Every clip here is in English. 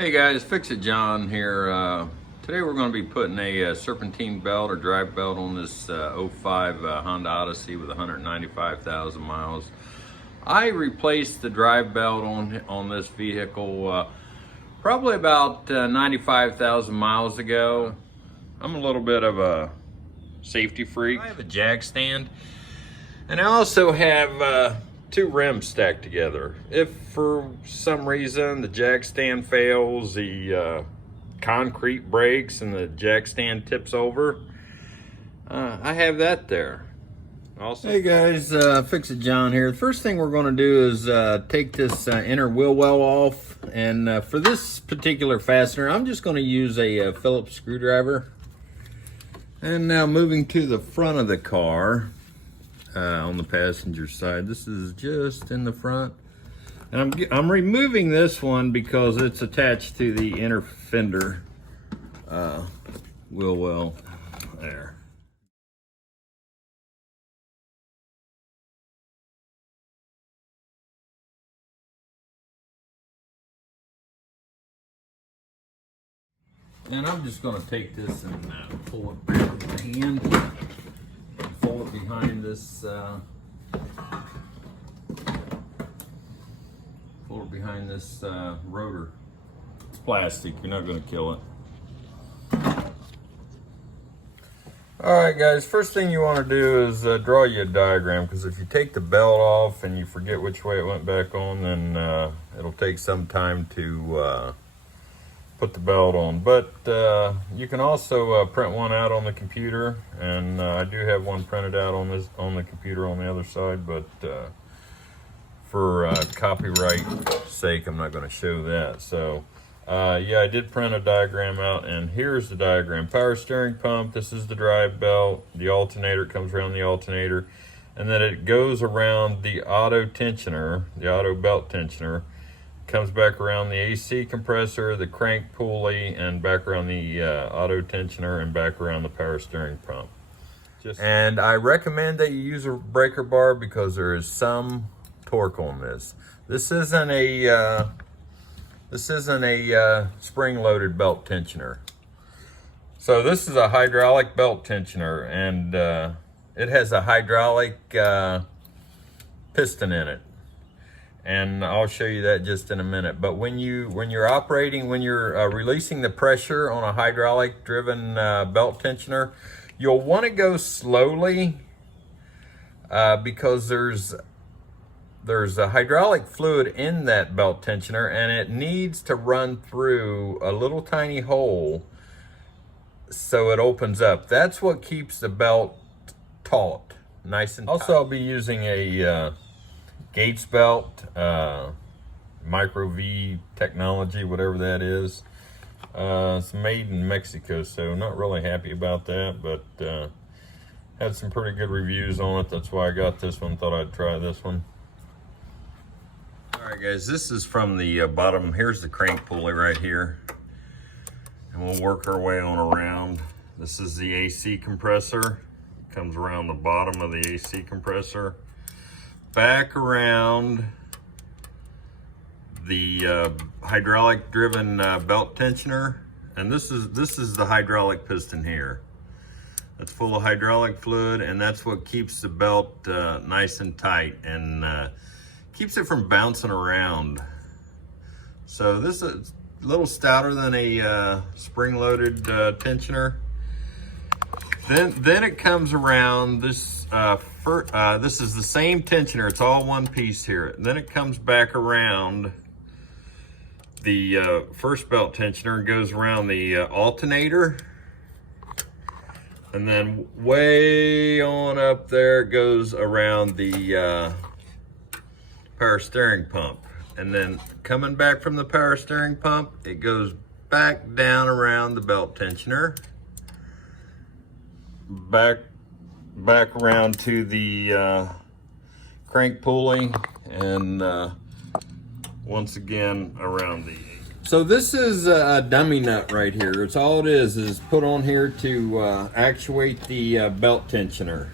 Hey guys, Fix It John here. Today we're going to be putting a serpentine belt or drive belt on this '05 Honda Odyssey with 195,000 miles. I replaced the drive belt on this vehicle probably about 95,000 miles ago. I'm a little bit of a safety freak. I have a jack stand, and I also have two rims stacked together. If for some reason the jack stand fails, the concrete breaks and the jack stand tips over, I have that there. Also, hey guys, Fix It John here. The first thing we're going to do is take this inner wheel well off, and for this particular fastener I'm just going to use a Phillips screwdriver. And now moving to the front of the car, on the passenger side, this is just in the front, and I'm removing this one because it's attached to the inner fender wheel well there. And I'm just going to take this and pull it back with the hand, pull it behind this rotor. It's plastic, you're not going to kill it. Alright guys, first thing you want to do is draw you a diagram, because if you take the belt off and you forget which way it went back on, then it'll take some time to put the belt on. But you can also print one out on the computer, and I do have one printed out on the computer on the other side, but for copyright sake I'm not going to show that. So yeah, I did print a diagram out, and here's the diagram. Power steering pump, this is the drive belt, the alternator comes around the alternator, and then it goes around the auto tensioner, the auto belt tensioner, comes back around the AC compressor, the crank pulley, and back around the auto tensioner, and back around the power steering pump. And I recommend that you use a breaker bar because there is some torque on this. This isn't a spring-loaded belt tensioner. So this is a hydraulic belt tensioner, and it has a hydraulic piston in it. And I'll show you that just in a minute. But when you're releasing the pressure on a hydraulic driven belt tensioner, you'll want to go slowly because there's a hydraulic fluid in that belt tensioner, and it needs to run through a little tiny hole so it opens up. That's what keeps the belt taut, nice and tight. Also, I'll be using a Gates belt, Micro V technology, whatever that is. It's made in Mexico, so not really happy about that, but had some pretty good reviews on it. That's why I got this one. Thought I'd try this one. All right, guys, this is from the bottom. Here's the crank pulley right here, and we'll work our way on around. This is the AC compressor. It comes around the bottom of the AC compressor, back around the hydraulic driven belt tensioner, and this is the hydraulic piston here. That's full of hydraulic fluid, and that's what keeps the belt nice and tight, and keeps it from bouncing around. So this is a little stouter than a spring-loaded tensioner. Then it comes around this. This is the same tensioner. It's all one piece here. Then it comes back around the first belt tensioner and goes around the alternator, and then way on up there it goes around the power steering pump, and then coming back from the power steering pump, it goes back down around the belt tensioner, back around to the crank pulley, and once again around the. So this is a dummy nut right here. It's all it is put on here to actuate the belt tensioner,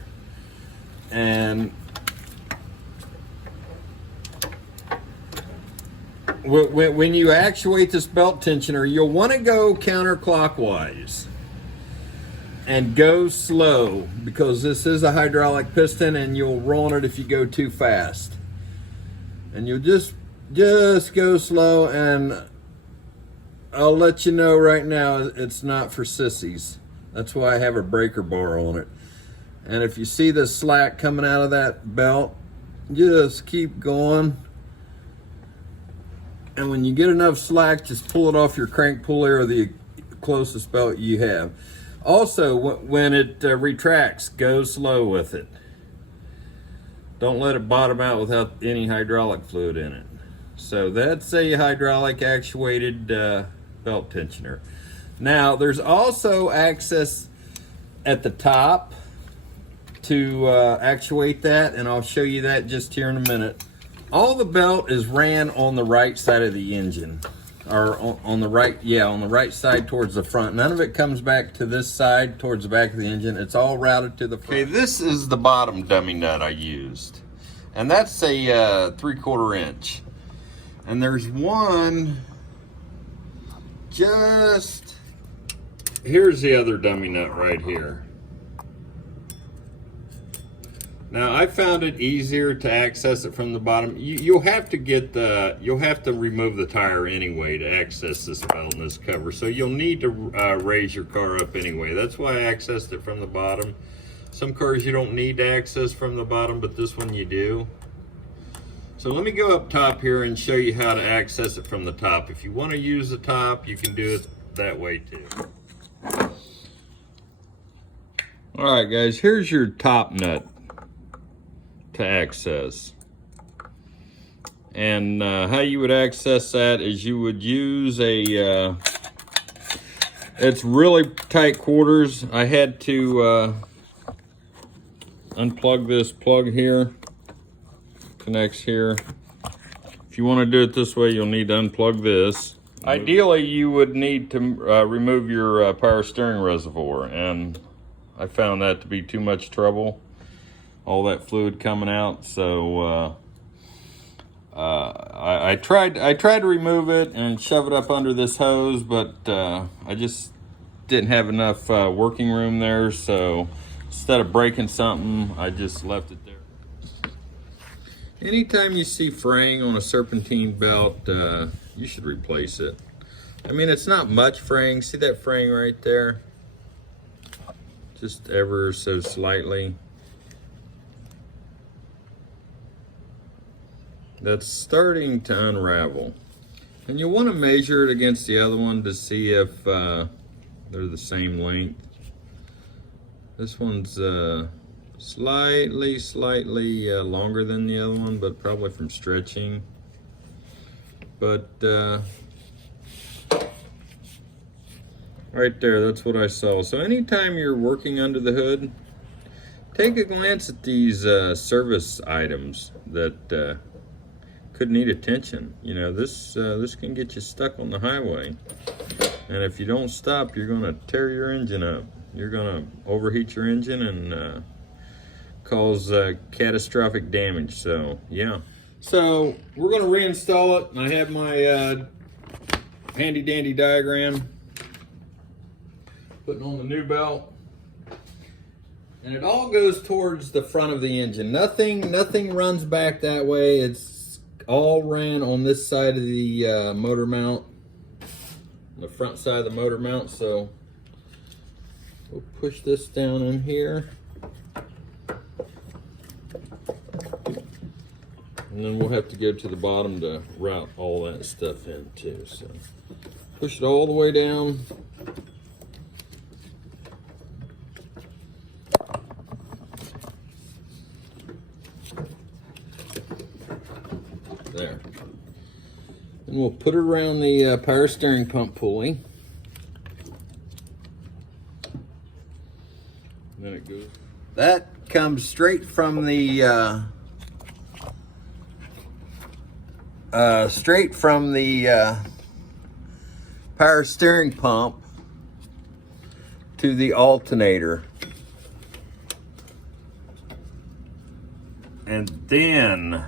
and when you actuate this belt tensioner, you'll want to go counterclockwise and go slow, because this is a hydraulic piston and you'll ruin it if you go too fast. And you'll just go slow, and I'll let you know right now, it's not for sissies. That's why I have a breaker bar on it. And if you see the slack coming out of that belt, just keep going. And when you get enough slack, just pull it off your crank pulley or the closest belt you have. Also, when it retracts, go slow with it. Don't let it bottom out without any hydraulic fluid in it. So that's a hydraulic actuated belt tensioner. Now, there's also access at the top to actuate that, and I'll show you that just here in a minute. All the belt is ran on the right side of the engine, or on the right side towards the front. None of it comes back to this side towards the back of the engine. It's all routed to the front. Okay, this is the bottom dummy nut I used, and that's a 3/4 inch. And there's one just, here's the other dummy nut right here. Now, I found it easier to access it from the bottom. You'll have to remove the tire anyway to access this belt and this cover. So you'll need to raise your car up anyway. That's why I accessed it from the bottom. Some cars you don't need to access from the bottom, but this one you do. So let me go up top here and show you how to access it from the top. If you want to use the top, you can do it that way too. All right, guys, here's your top nut to access. And how you would access that is you would use a, it's really tight quarters. I had to unplug this plug here, connects here. If you want to do it this way, you'll need to unplug this. Ideally, you would need to remove your power steering reservoir, and I found that to be too much trouble. All that fluid coming out, so I tried to remove it and shove it up under this hose, but I just didn't have enough working room there, so instead of breaking something, I just left it there. Anytime you see fraying on a serpentine belt, you should replace it. I mean, it's not much fraying. See that fraying right there? Just ever so slightly. That's starting to unravel, and you'll want to measure it against the other one to see if they're the same length. This one's slightly longer than the other one, but probably from stretching. But right there, that's what I saw. So anytime you're working under the hood, take a glance at these service items that could need attention. You know, this can get you stuck on the highway, and if you don't stop, you're going to tear your engine up. You're going to overheat your engine and cause catastrophic damage. So yeah, so we're going to reinstall it, and I have my handy dandy diagram, putting on the new belt, and it all goes towards the front of the engine. Nothing runs back that way. It's all ran on this side of the motor mount, the front side of the motor mount. So we'll push this down in here, and then we'll have to go to the bottom to route all that stuff in too. So push it all the way down. There. And we'll put it around the power steering pump pulley. And then it goes. That comes straight from the power steering pump to the alternator. And then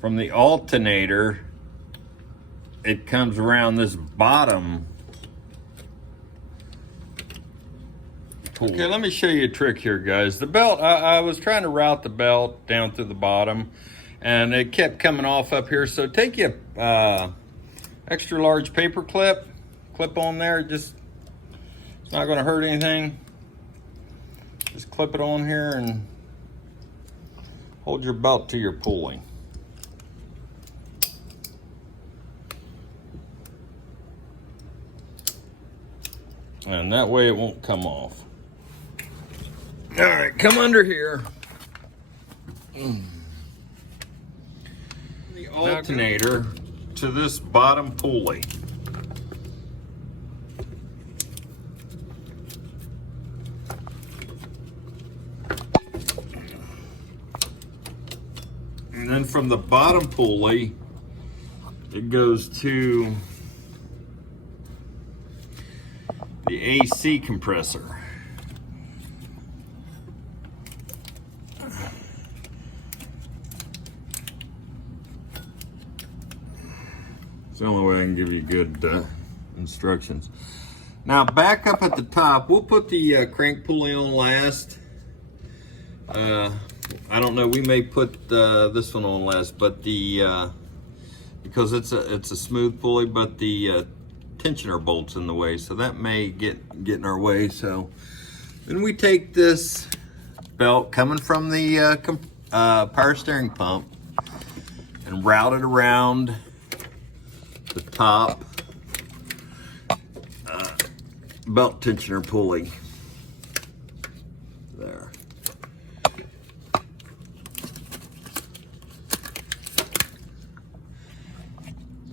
from the alternator, it comes around this bottom pulley. Okay, let me show you a trick here, guys. The belt, I was trying to route the belt down through the bottom, and it kept coming off up here. So take your extra large paper clip on there. Just, it's not gonna hurt anything. Just clip it on here and hold your belt to your pulley. And that way it won't come off. All right, come under here. The alternator to this bottom pulley. And then from the bottom pulley, it goes to the AC compressor. It's the only way I can give you good instructions. Now back up at the top, we'll put the crank pulley on last. I don't know, we may put this one on last, but the because it's a smooth pulley, but the tensioner bolts in the way, so that may get in our way. So then we take this belt coming from the power steering pump and route it around the top belt tensioner pulley there.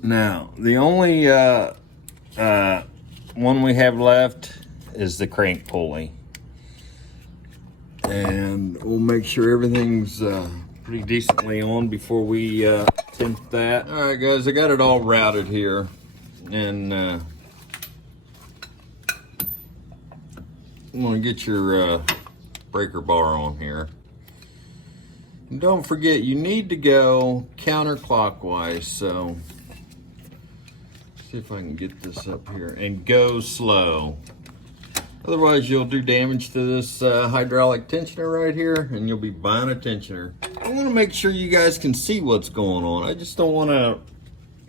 Now the only one we have left is the crank pulley, and we'll make sure everything's pretty decently on before we tint that. All right, guys, I got it all routed here, and you want to get your breaker bar on here. And don't forget, you need to go counterclockwise. So see if I can get this up here, and go slow. Otherwise you'll do damage to this hydraulic tensioner right here, and you'll be buying a tensioner. I want to make sure you guys can see what's going on. I just don't want to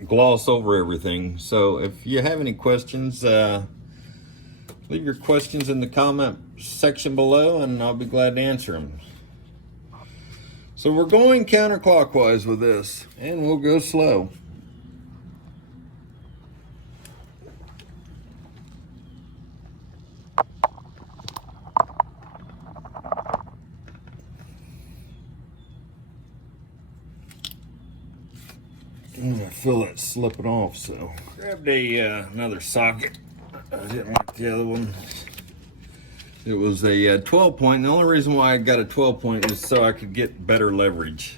gloss over everything. So if you have any questions, leave your questions in the comment section below, and I'll be glad to answer them. So we're going counterclockwise with this, and we'll go slow. I feel it slipping off, so grabbed another socket. I didn't like the other one. It was a 12 point. The only reason why I got a 12 point is so I could get better leverage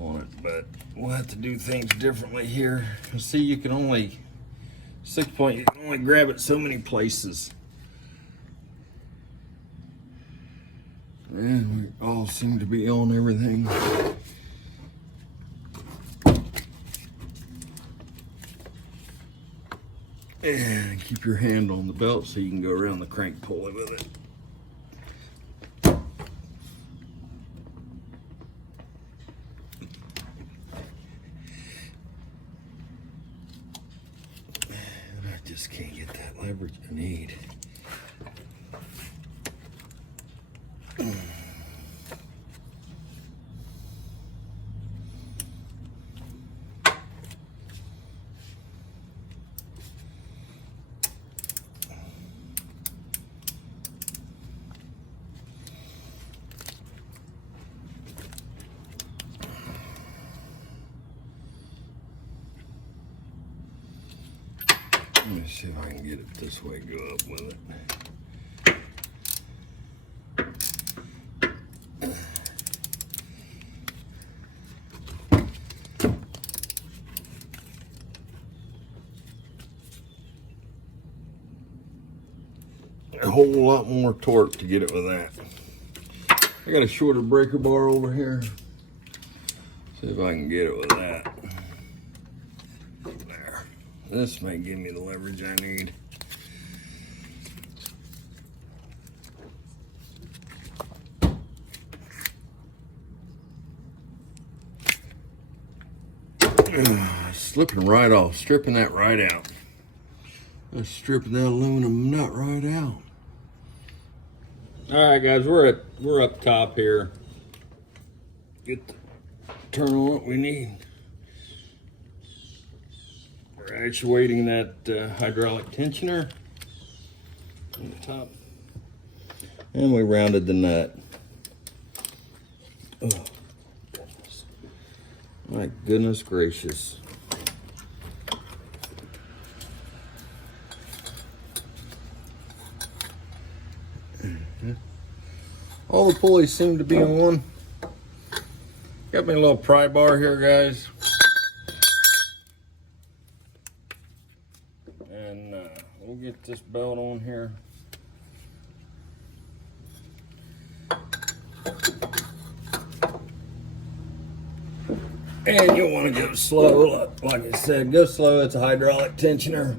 on it, but we'll have to do things differently here. You see, you can only 6 point, you can only grab it so many places. And we all seem to be on everything. And keep your hand on the belt so you can go around the crank pulley with it. And I just can't get that leverage I need. Let me see if I can get it this way, go up with it. A whole lot more torque to get it with that. I got a shorter breaker bar over here, See if I can get it with that. There. This may give me the leverage I need. Slipping right off, stripping that right out. That's stripping that aluminum nut right out. All right, guys, we're up top here. Get the turn on what we need. We're actuating that hydraulic tensioner on the top, and we rounded the nut. Oh, goodness. My goodness gracious. All the pulleys seem to be on. Got me a little pry bar here, guys. And we'll get this belt on here. And you'll want to go slow. Like I said, go slow. It's a hydraulic tensioner.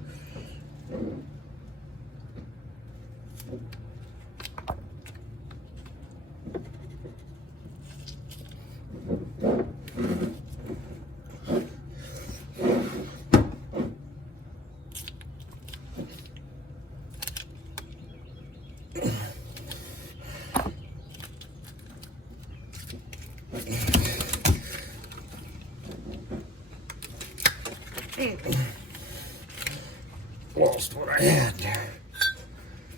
Lost what I had there.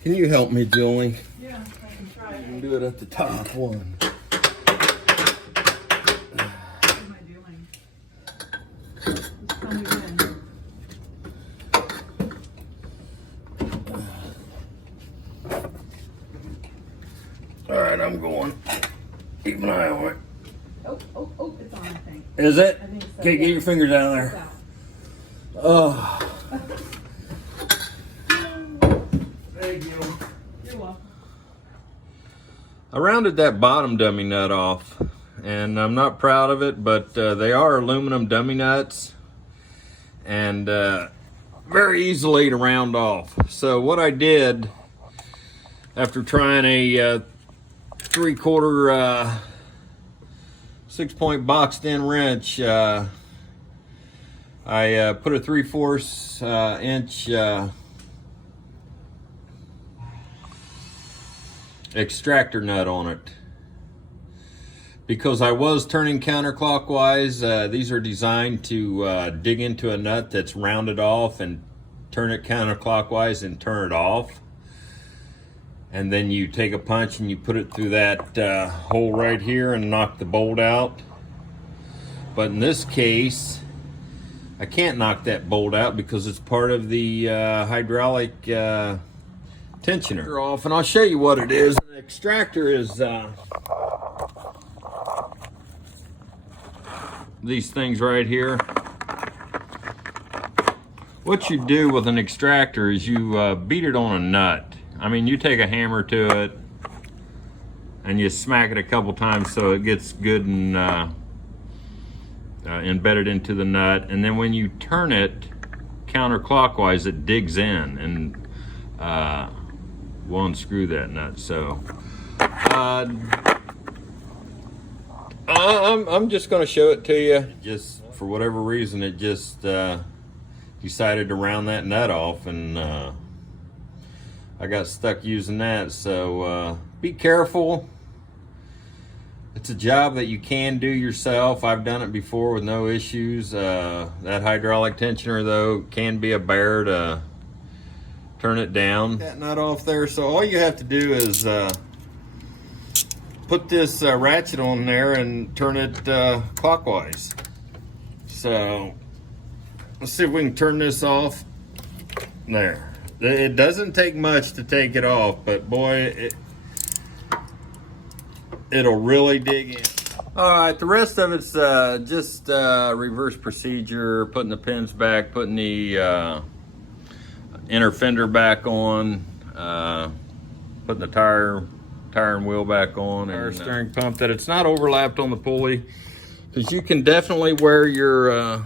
Can you help me, Julie? Yeah, I can try. You can do it at the top one. What am I doing? Just tell me when. All right, I'm going. Keep an eye on it. Oh, it's on, I think. Is it? I think so, Okay, get yeah. your fingers down It's there. out. Oh. Thank you. You're welcome. I rounded that bottom dummy nut off, and I'm not proud of it, but they are aluminum dummy nuts, and very easily to round off. So what I did, after trying a 3/4 6-point boxed in wrench, I put a 3/4 inch extractor nut on it, because I was turning counterclockwise. These are designed to dig into a nut that's rounded off and turn it counterclockwise and turn it off, and then you take a punch and you put it through that hole right here and knock the bolt out. But in this case, I can't knock that bolt out because it's part of the hydraulic tensioner off, and I'll show you what it is. The extractor is these things right here. What you do with an extractor is you beat it on a nut. I mean, you take a hammer to it and you smack it a couple times so it gets good and embedded into the nut, and then when you turn it counterclockwise, it digs in and will unscrew that nut. So I'm just going to show it to you. Just for whatever reason, it just decided to round that nut off, and I got stuck using that. So be careful. It's a job that you can do yourself. I've done it before with no issues. That hydraulic tensioner, though, can be a bear to turn it down. That nut off there. So all you have to do is put this ratchet on there and turn it clockwise. So let's see if we can turn this off. There. It doesn't take much to take it off, but boy, it'll really dig in. All right, the rest of it's just reverse procedure, putting the pins back, putting the inner fender back on, putting the tire and wheel back on, and steering pump that it's not overlapped on the pulley. Because you can definitely wear your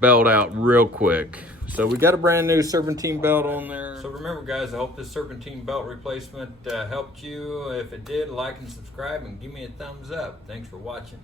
belt out real quick. So we got a brand new Serpentine belt on there. So remember guys, I hope this Serpentine belt replacement helped you. If it did, like and subscribe and give me a thumbs up. Thanks for watching.